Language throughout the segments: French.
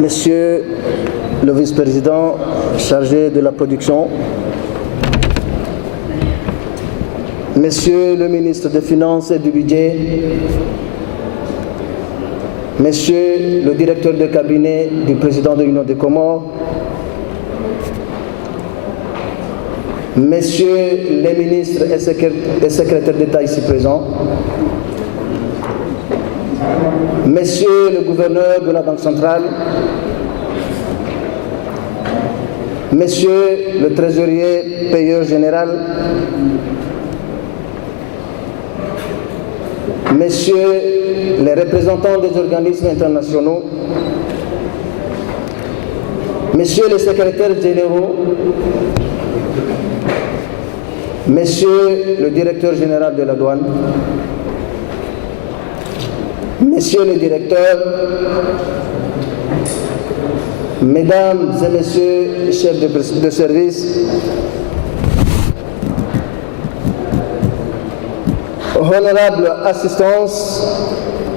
Monsieur le vice-président chargé de la production, Monsieur le ministre des Finances et du Budget, Monsieur le directeur de cabinet du président de l'Union des Comores, Messieurs les ministres et secrétaires d'État ici présents, Monsieur le gouverneur de la Banque centrale, Monsieur le trésorier payeur général, Messieurs les représentants des organismes internationaux, Messieurs les secrétaires généraux, Monsieur le directeur général de la douane, Messieurs les directeurs, Mesdames et Messieurs les chefs de service, honorable assistance,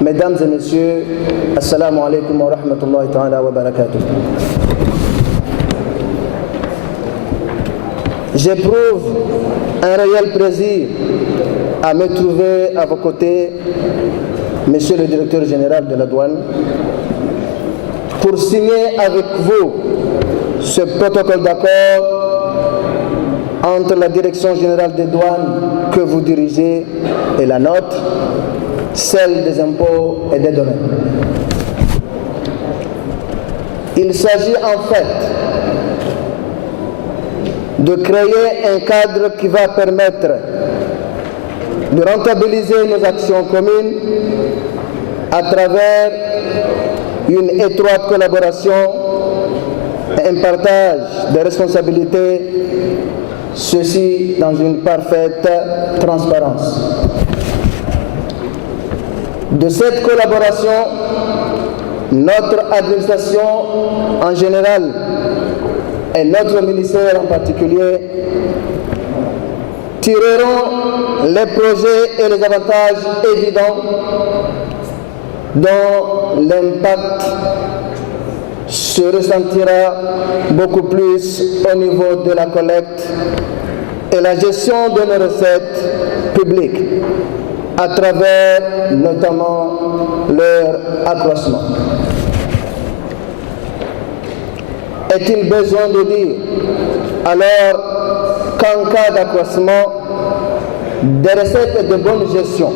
Mesdames et Messieurs, Assalamu alaikum wa rahmatullahi ta'ala wa barakatuh. J'éprouve un réel plaisir à me trouver à vos côtés, Monsieur le directeur général de la douane, pour signer avec vous ce protocole d'accord entre la Direction générale des douanes que vous dirigez et la nôtre, celle des impôts et des domaines. Il s'agit en fait de créer un cadre qui va permettre de rentabiliser nos actions communes à travers une étroite collaboration et un partage de responsabilités, ceci dans une parfaite transparence. De cette collaboration, notre administration en général et notre ministère en particulier tireront les projets et les avantages évidents dont l'impact se ressentira beaucoup plus au niveau de la collecte et la gestion de nos recettes publiques à travers notamment leur accroissement. Est-il besoin de dire alors qu'en cas d'accroissement des recettes et de bonne gestion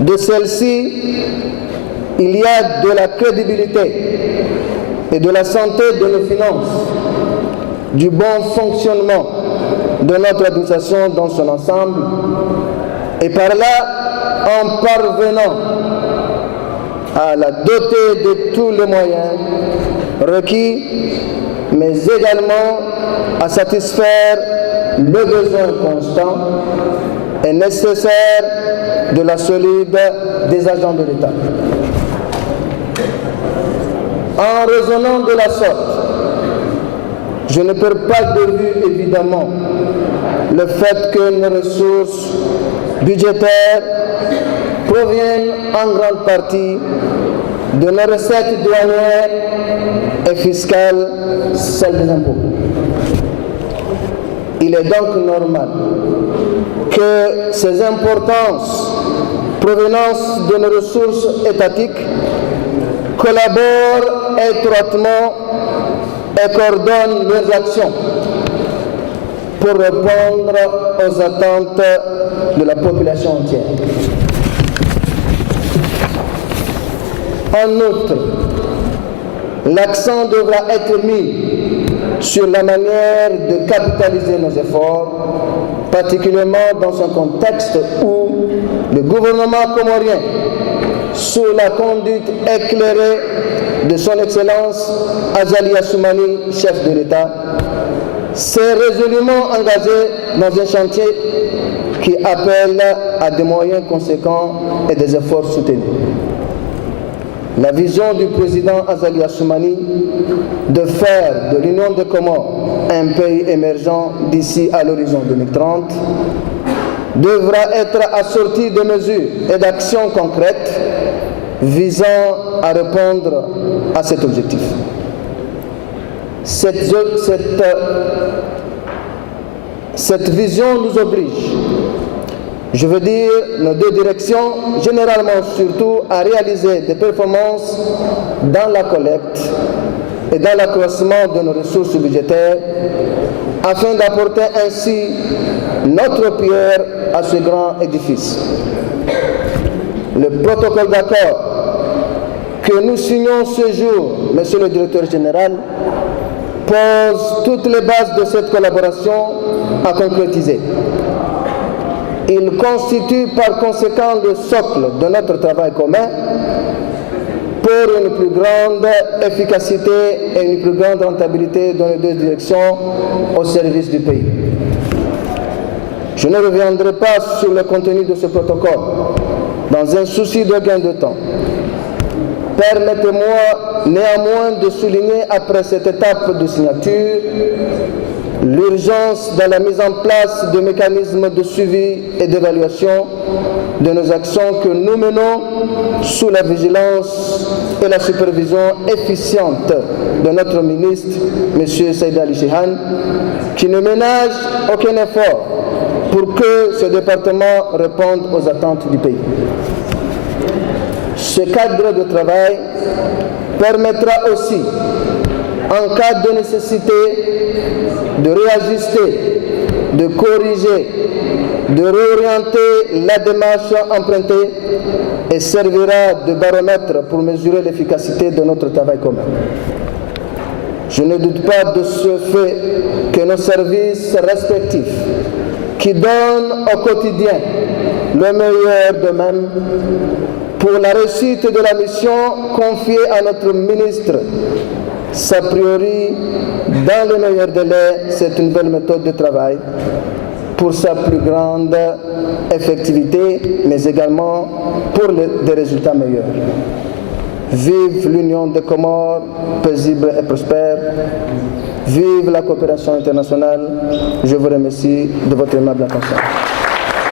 de celles-ci, il y a de la crédibilité et de la santé de nos finances, du bon fonctionnement de notre administration dans son ensemble, et par là, en parvenant à la doter de tous les moyens requis, mais également à satisfaire le besoin constant et nécessaire de la solide des agents de l'État. En raisonnant de la sorte, je ne perds pas de vue évidemment le fait que nos ressources budgétaires proviennent en grande partie de nos recettes douanières et fiscales, celles des impôts. Il est donc normal que ces importantes provenances de nos ressources étatiques collaborent étroitement et coordonnent leurs actions pour répondre aux attentes de la population entière. En outre, l'accent devra être mis sur la manière de capitaliser nos efforts, particulièrement dans un contexte où le gouvernement comorien, sous la conduite éclairée de son Excellence Azali Assoumani, chef de l'État, s'est résolument engagé dans un chantier qui appelle à des moyens conséquents et des efforts soutenus. La vision du président Azali Assoumani de faire de l'Union des Comores un pays émergent d'ici à l'horizon 2030 devra être assortie de mesures et d'actions concrètes visant à répondre à cet objectif. Cette vision nous oblige, je veux dire nos deux directions, généralement surtout à réaliser des performances dans la collecte et dans l'accroissement de nos ressources budgétaires afin d'apporter ainsi notre pierre à ce grand édifice. Le protocole d'accord que nous signons ce jour, Monsieur le Directeur général, pose toutes les bases de cette collaboration à concrétiser. Il constitue par conséquent le socle de notre travail commun pour une plus grande efficacité et une plus grande rentabilité dans les deux directions au service du pays. Je ne reviendrai pas sur le contenu de ce protocole dans un souci de gain de temps. Permettez-moi néanmoins de souligner après cette étape de signature l'urgence dans la mise en place de mécanismes de suivi et d'évaluation de nos actions que nous menons sous la vigilance et la supervision efficiente de notre ministre, M. Saïd Ali Chihan, qui ne ménage aucun effort pour que ce département réponde aux attentes du pays. Ce cadre de travail permettra aussi, en cas de nécessité, de réajuster, de corriger, de réorienter la démarche empruntée et servira de baromètre pour mesurer l'efficacité de notre travail commun. Je ne doute pas de ce fait que nos services respectifs, qui donnent au quotidien le meilleur d'eux-mêmes pour la réussite de la mission confiée à notre ministre, s'a priori, dans le meilleur délai, c'est une belle méthode de travail pour sa plus grande effectivité, mais également pour des résultats meilleurs. Vive l'Union des Comores, paisible et prospère. Vive la coopération internationale. Je vous remercie de votre aimable attention.